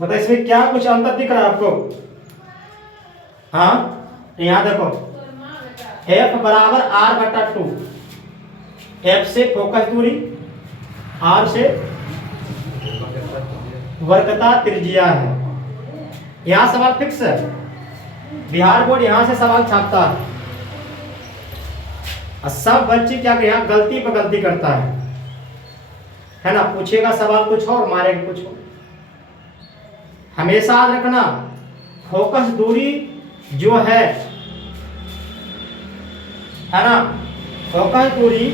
मतलब इसमें क्या कुछ अंतर दिख रहा है आपको? हाँ, यहाँ देखो F बराबर R बटा 2। F से फोकस दूरी, R से वर्कता त्रिज्या है। यहाँ सवाल फिक्स है, बिहार बोर्ड यहाँ से सवाल छापता है और सब बच्चे क्या यहाँ गलती पर गलती करता है ना। पूछेगा सवाल कुछ और, मारेगा कुछ और। हमेशा याद रखना, फोकस दूरी जो है ना, फोकस दूरी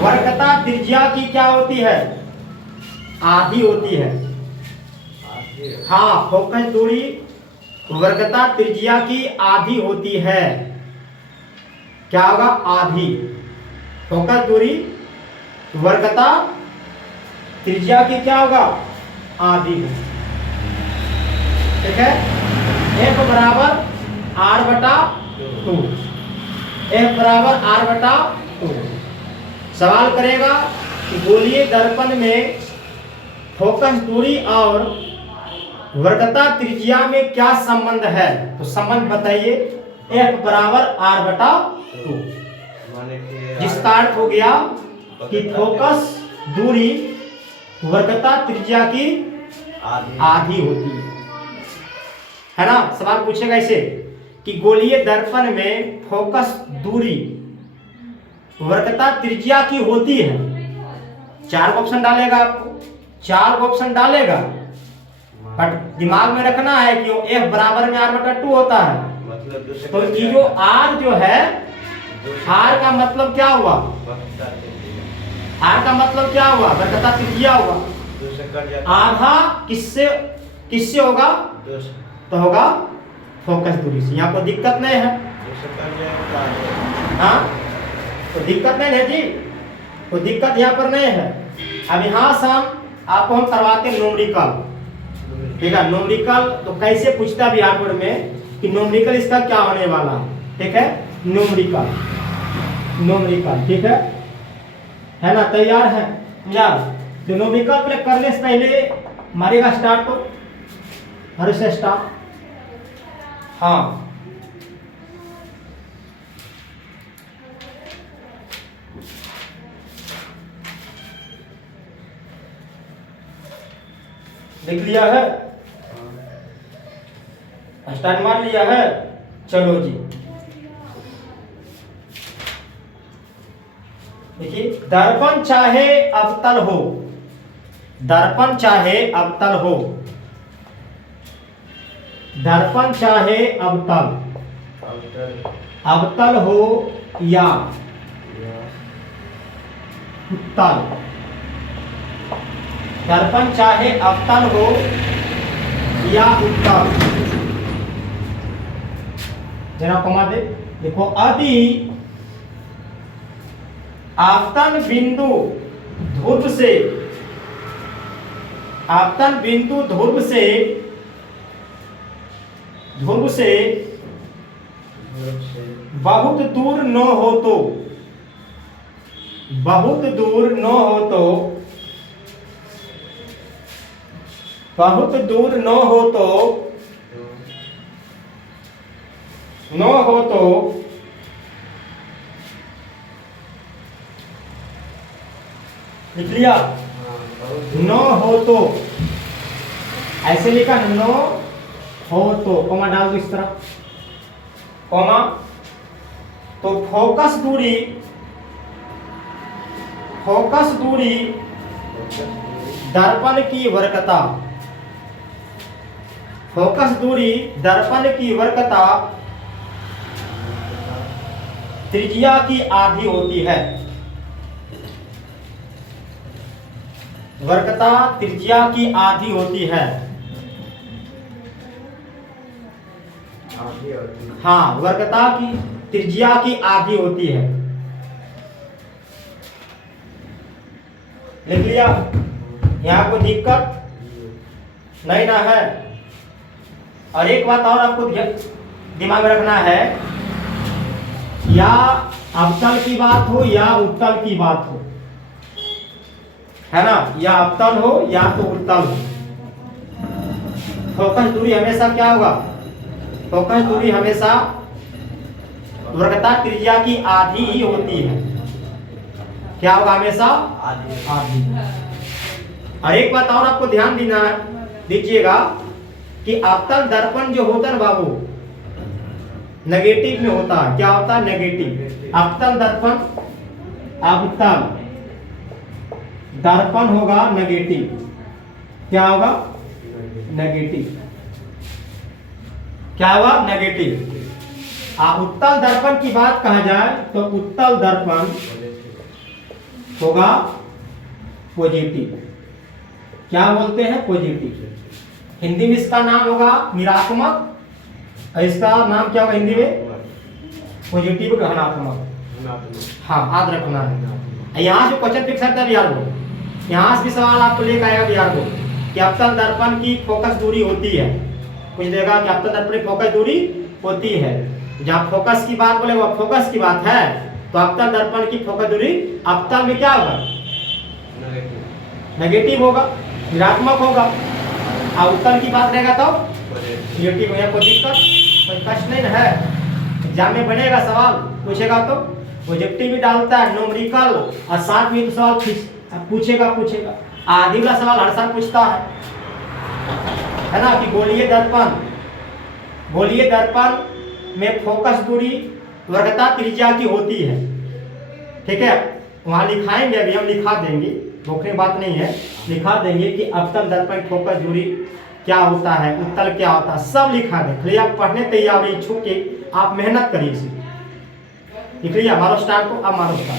वर्कता त्रिज्या की क्या होती है? आधी होती है। हाँ, फोकस दूरी वर्कता त्रिज्या की आधी होती है। क्या होगा? आधी। फोकस दूरी वर्कता त्रिज्या की क्या होगा? आधी। ठीक है। F बराबर R बटा 2। F बराबर R बटा 2। सवाल करेगा कि गोलीय दर्पण में फोकस दूरी और वर्कता त्रिज्या में क्या संबंध है? तो संबंध बताइए। F बराबर R बटा 2, जिसका अर्थ हो गया कि फोकस दूरी वर्कता त्रिज्या की आधी होती है ना। सवाल पूछेगा इसे कि गोलीय दर्पण में फोकस दूरी वर्कता त्रिज्या की होती है। 4 ऑप्शन डालेगा आपको, 4 ऑप्शन डालेगा, बट दिमाग में रखना है कि F बराबर में R बटा 2 होता है। तो ये जो R जो है, R का मतलब क्या हुआ? R का मतलब क्या हुआ? वर्कता त्रिज्या हुआ। आधा किससे होगा? तो होगा फोकस दूरी से। यहाँ कोई दिक्कत नहीं है। हाँ, तो दिक्कत नहीं है जी, कोई दिक्कत यहाँ पर नहीं है। अब यहाँ से आपको हम करवाते हैं न्यूमेरिकल। ठीक है, न्यूमेरिकल तो कैसे पूछता है बिहार बोर्ड में कि न्यूमेरिकल इसका क्या होने वाला है। ठीक है, न्यूमेरिकल, ठीक है ना। तैयार है यार? तो न्यूमेरिकल पे करने से पहले मारेगा स्टार्ट, तो हर से स्टार्ट। हाँ, लिख लिया है? स्टार्ट मार लिया है? चलो जी, देखिए, दर्पण चाहे अवतल हो, दर्पण चाहे अवतल हो, दर्पण चाहे अवतल हो या उत्तल, दर्पण चाहे अवतल हो या उत्तल। जरा कमा दे, देखो, यदि आपतन बिंदु ध्रुव से, आपतन बिंदु ध्रुव से बहुत दूर न हो तो, बहुत दूर न हो तो, बहुत दूर न हो तो, न हो तो लिख लिया? न हो तो, ऐसे लिखा, न हो तो, कॉमा डाल दो इस तरह, कॉमा। तो फोकस दूरी, फोकस दूरी दर्पण की वर्कता, फोकस दूरी दर्पण की वर्कता त्रिज्या की आधी होती है। वर्कता त्रिज्या की आधी होती है। हाँ, वर्कता की त्रिज्या की आधी होती है। लिख लिया? यहाँ कोई दिक्कत नहीं ना है? और एक बात और आपको दिमाग में रखना है, या अवतल की बात हो या उत्तल की बात हो, है ना, या अवतल हो या तो उत्तल हो, फोकस दूरी हमेशा क्या होगा, फोकस दूरी हमेशा वक्रता त्रिज्या की आधी ही होती है। क्या होगा, हमेशा आधी। और एक बात और आपको ध्यान देना दीजिएगा कि अवतल दर्पण जो होता है बाबू नेगेटिव में होता है। क्या होता है, नेगेटिव। अवतल दर्पण, अवतल दर्पण होगा नेगेटिव। क्या होगा, नेगेटिव। क्या होगा, नेगेटिव। उत्तल दर्पण की बात कहा जाए तो उत्तल दर्पण होगा पॉजिटिव। क्या बोलते हैं, पॉजिटिव। हिंदी में इसका नाम होगा निरात्मक, और इसका नाम क्या होगा हिंदी में, पॉजिटिव धनात्मक। हाँ, याद रखना है। यहाँ से क्वेश्चन फिक्स है बिहार को, यहाँ से भी सवाल आपको लेकर आएगा बिहार को कि अवतल दर्पण की फोकस दूरी होती है। कुछ देगा कि अवतल दर्पण की फोकस दूरी होती है। जहाँ फोकस की बात बोले वो फोकस की बात है, तो अवतल दर्पण की फोकस दूरी अवतल में क्या होगा, नेगेटिव होगा, ऋणात्मक होगा। और उत्तल की बात रहेगा तो पॉजिटिव हो। कोई दिक्कत, कोई कष्ट नहीं है। एग्जाम में बनेगा सवाल पूछेगा तो पॉजिटिव भी डालता है न्यूमेरिकल, और साथ में तो सवाल पूछेगा। आधी का सवाल हर साल पूछता है ना, कि गोलीय दर्पण में फोकस दूरी वक्रता त्रिज्या की होती है। ठीक है, वहां लिखाएंगे, अभी हम लिखा देंगे, रोकने बात नहीं है, लिखा देंगे कि अवतल दर्पण की फोकस दूरी क्या होता है, उत्तल क्या होता है, सब लिखा दें। खाली आप पढ़ने तैयार इच्छुक के आप मेहनत करिए इसी। लिख लिया, मारो स्टार को, अब मारो स्टार।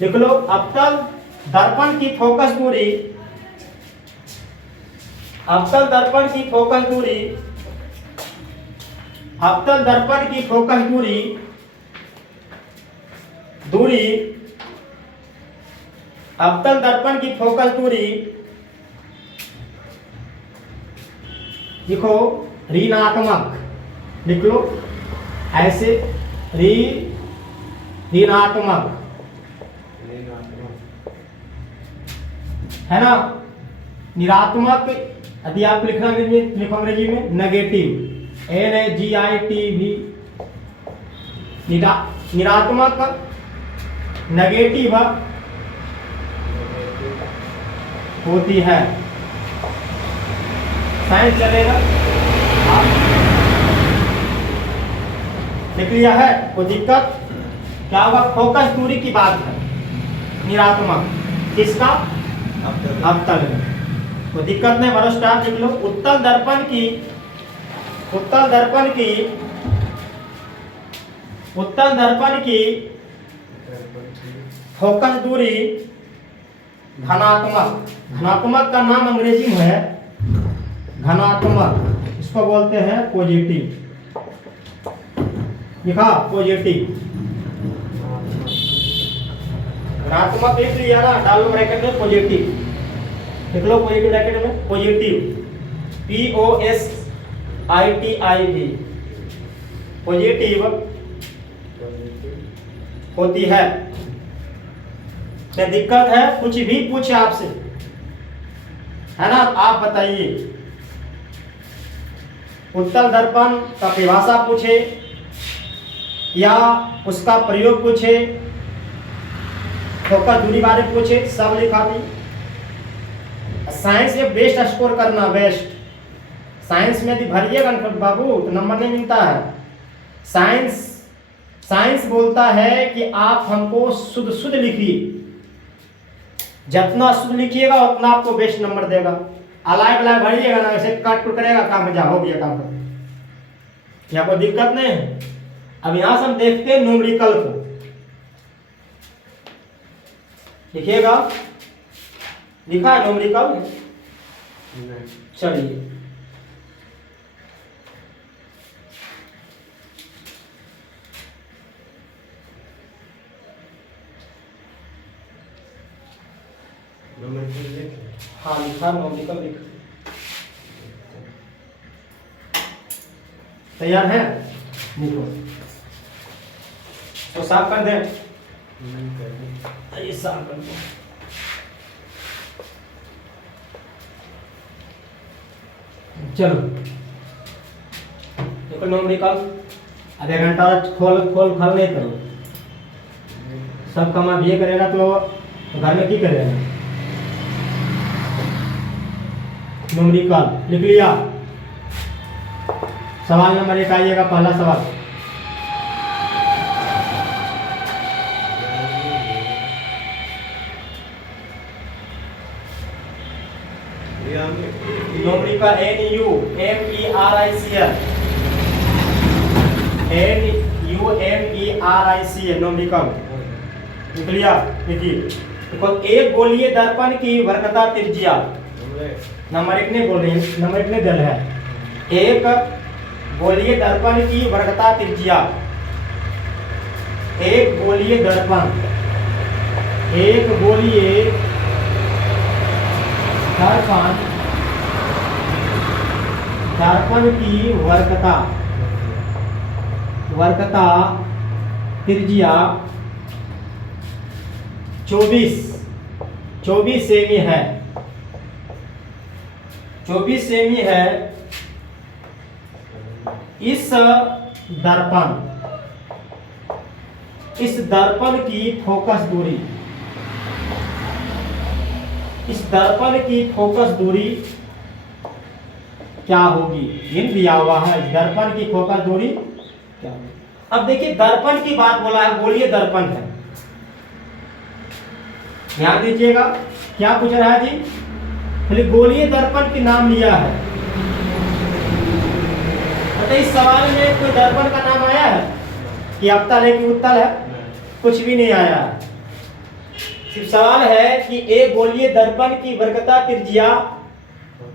लिख लो, अवतल दर्पण की फोकस दूरी, अवतल दर्पण की फोकस दूरी, अवतल दर्पण की फोकस दूरी अवतल दर्पण की फोकस दूरी लिखो ऋणात्मक, लिख लो ऐसे, ऋणात्मक है ना। निरात्मक यदि आप लिखना लिखो अंग्रेजी में नेगेटिव, NAGITV। निरात्मक नेगेटिव होती है। साइंस चलेगा, लिख लिया है, कोई दिक्कत। क्या होगा, फोकस दूरी की बात है निरात्मक, किसका, अवतल में। कोई दिक्कत नहीं, मारो स्टार लिख लो। उत्तल दर्पण की फोकस दूरी धनात्मक, धनात्मक का नाम अंग्रेजी में है धनात्मक, इसको बोलते हैं पॉजिटिव। लिखा पॉजिटिव, धनात्मक लिख लिया ना, डालो ब्रैकेट में पॉजिटिव, लिख लो पॉजिटिव ब्रैकेट में, पॉजिटिव POSITIV, पॉजिटिव होती है। क्या दिक्कत है, कुछ भी पूछे आपसे, है ना, आप बताइए। उत्तल दर्पण का परिभाषा पूछे या उसका प्रयोग पूछे, फोकस दूरी बारे पूछे, सब लिखा दी। साइंस में बेस्ट स्कोर करना, बेस्ट। साइंस में यदि भरिएगा बाबू तो नंबर नहीं मिलता है। साइंस बोलता है कि आप हमको शुद्ध लिखिए, जितना शुद्ध लिखिएगा उतना आपको बेस्ट नंबर देगा। अलाय बलाय भरिएगा ना, ऐसे काट कुट करेगा, काम जा हो गया काम कर, यहाँ कोई दिक्कत नहीं है। अब यहां से हम देखते हैं न्यूमेरिकल को, लिखिएगा, लिखा है न्यूमेरिकल, चलिए हाँ लिखा, न्यूमेरिकल लिख, तैयार है, लिखो तो साफ कर दे, ये साफ कर दो। चलो देखो न्यूमेरिकल आधे घंटा खोल खोल खल नहीं करो, सब काम आप ये करेगा तो घर में की करेगा। न्यूमेरिकल लिख लिया। सवाल नंबर 1 आइएगा, पहला सवाल। न्यूमेरिकल NUMERICL न्यूमेरिकल लिख लिया। देखिए देखो, एक गोलीय दर्पण की वर्गता त्रिज्या, नंबर 1 नहीं बोल रहे हैं, नंबर 1 नहीं दल है। एक गोलीय दर्पण की वर्गता त्रिज्या, एक गोलीय दर्पण, एक गोलीय दर्पण, दर्पण की वर्गता, वर्गता त्रिज्या 24 सेमी है, 24 सेमी है। इस दर्पण की फोकस दूरी, इस दर्पण की फोकस दूरी क्या होगी, इन दिया हुआ है। दर्पण की फोकस दूरी क्या होगी। अब देखिए दर्पण की बात बोला है, गोलीय दर्पण है। ध्यान दीजिएगा क्या पूछ रहा है जी, पहले गोलीय दर्पण के नाम लिया है। तो इस सवाल में कोई दर्पण का नाम आया है कि अवतल है कि उत्तल है, कुछ भी नहीं आया। सिर्फ सवाल है कि एक गोलीय दर्पण की वर्गता त्रिज्या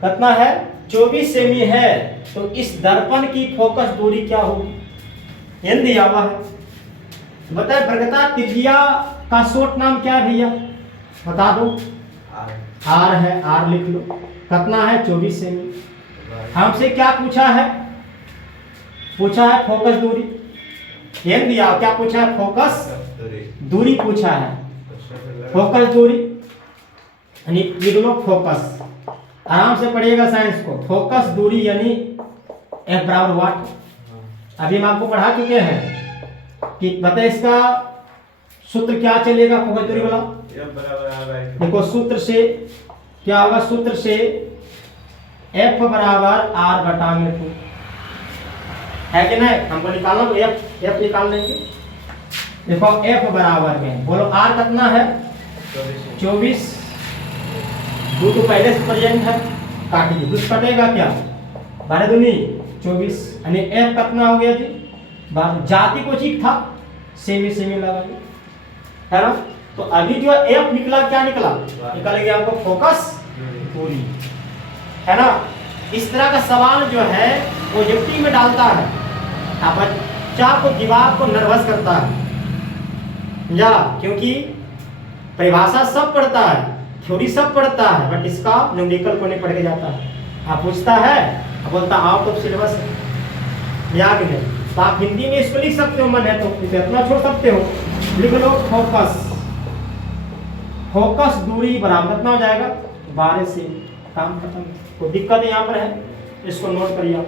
कितना है, 24 सेमी है, तो इस दर्पण की फोकस दूरी क्या होगी, यह दिया हुआ है। बताए वर्गता त्रिज्या का शॉर्ट नाम क्या है भैया, बता दो। आर है, आर लिख लो। कितना है, 24 सेमी। हमसे क्या पूछा है, पूछा है फोकस दूरी, यह दिया क्या पूछा है, फोकस दूरी पूछा है। फोकस दूरी यानी लिख लो फोकस, आराम से पढ़िएगा साइंस को। फोकस दूरी यानी F बराबर वाट। अभी हम आपको पढ़ा चुके हैं कि बताए इसका सूत्र क्या चलेगा फोकस दूरी वाला। देखो सूत्र से क्या होगा, सूत्र से F बराबर R बटा में 2 है कि नहीं, हमको निकालना तो F निकाल लेंगे। देखो F बराबर में बोलो R कितना है, 24। 2 तो पहले से प्रेजेंट है, काट दीजिए, कुछ कटेगा क्या, 12 दूनी 24, यानी F कितना हो गया जी, जाति को ठीक था, सेमी सेमी लगा है ना। तो अभी जो F निकला, क्या निकला, निकल गया आपको फोकस दूरी, है ना। इस तरह का सवाल जो है वो एग्जाम में डालता है, बच्चा को दिमाग को नर्वस करता है या, क्योंकि परिभाषा सब पढ़ता है, थ्योरी सब पढ़ता है, बट इसका न्यूमेरिकल को नहीं पढ़ के जाता है। आप पूछता है, आप बोलता आउट ऑफ सिलेबस है, याद नहीं। तो आप हिंदी में इसको लिख सकते हो, मन है तो इतना छोड़ सकते हो, लिख लो फोकस, फोकस दूरी बराबर कितना हो जाएगा, 12 से, काम खत्म। कोई दिक्कत यहाँ पर है, इसको नोट करिए आप।